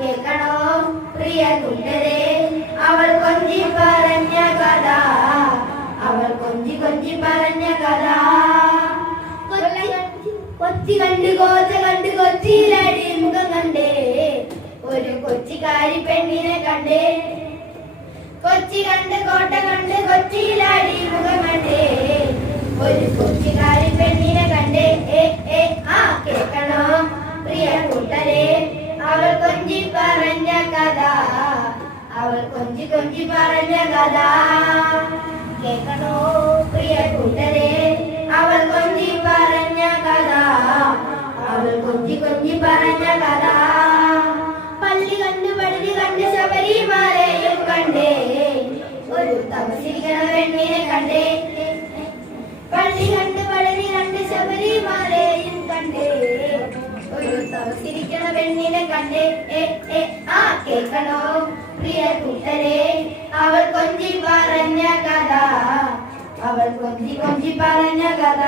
കേൾക്കണോ പ്രിയ കൂട്ടരെ, അവൾ കൊഞ്ചി പറഞ്ഞ കഥ, അവൾ കൊഞ്ചി കൊഞ്ചി പറഞ്ഞ കഥ. കൊച്ചി കണ്ട് കോച്ച കണ്ട് കൊച്ചിയിലടി മുഖം കണ്ടേ, ഒരു കൊച്ചിക്കാരി പെണ്ണിനെ കണ്ടേ. കൊച്ചി കണ്ട് കോട്ട കണ്ട് കൊച്ചിയിലടി മുഖം കണ്ടേ, ഒരു കൊച്ചിക്കാരി പെണ്ണിനെ കണ്ടേ. കേൾക്കണോ പ്രിയ കൂട്ടരെ, അവൾ കൊഞ്ചി പറഞ്ഞ കഥ, അവൾ കൊഞ്ചി കൊഞ്ചി പറഞ്ഞ കഥ. കേൾക്കണോ പ്രിയ കൂട്ടരെ, അവൾ കൊഞ്ചി പറഞ്ഞ കഥ, അവൾ കൊഞ്ചി കൊഞ്ചി പറഞ്ഞ കഥ. പള്ളി കണ്ട് പള്ളി കണ്ട് ശബരിമലയും കണ്ടേ, ഒരു തപസ്സിരിക്കണ പെണ്ണിനെ കണ്ടേ. പള്ളി കണ്ട് പള്ളി കണ്ട് ശബരിമലയും കണ്ടേ, ഒരു തപസ്സിരിക്കണ പെണ്ണിനെ കണ്ടേ. കേൾക്കണോ പ്രിയ കൂട്ടരെ, അവൾ കൊഞ്ചി പറഞ്ഞ കഥ, അവൾ കൊഞ്ചി കൊഞ്ചി പറഞ്ഞ കഥ.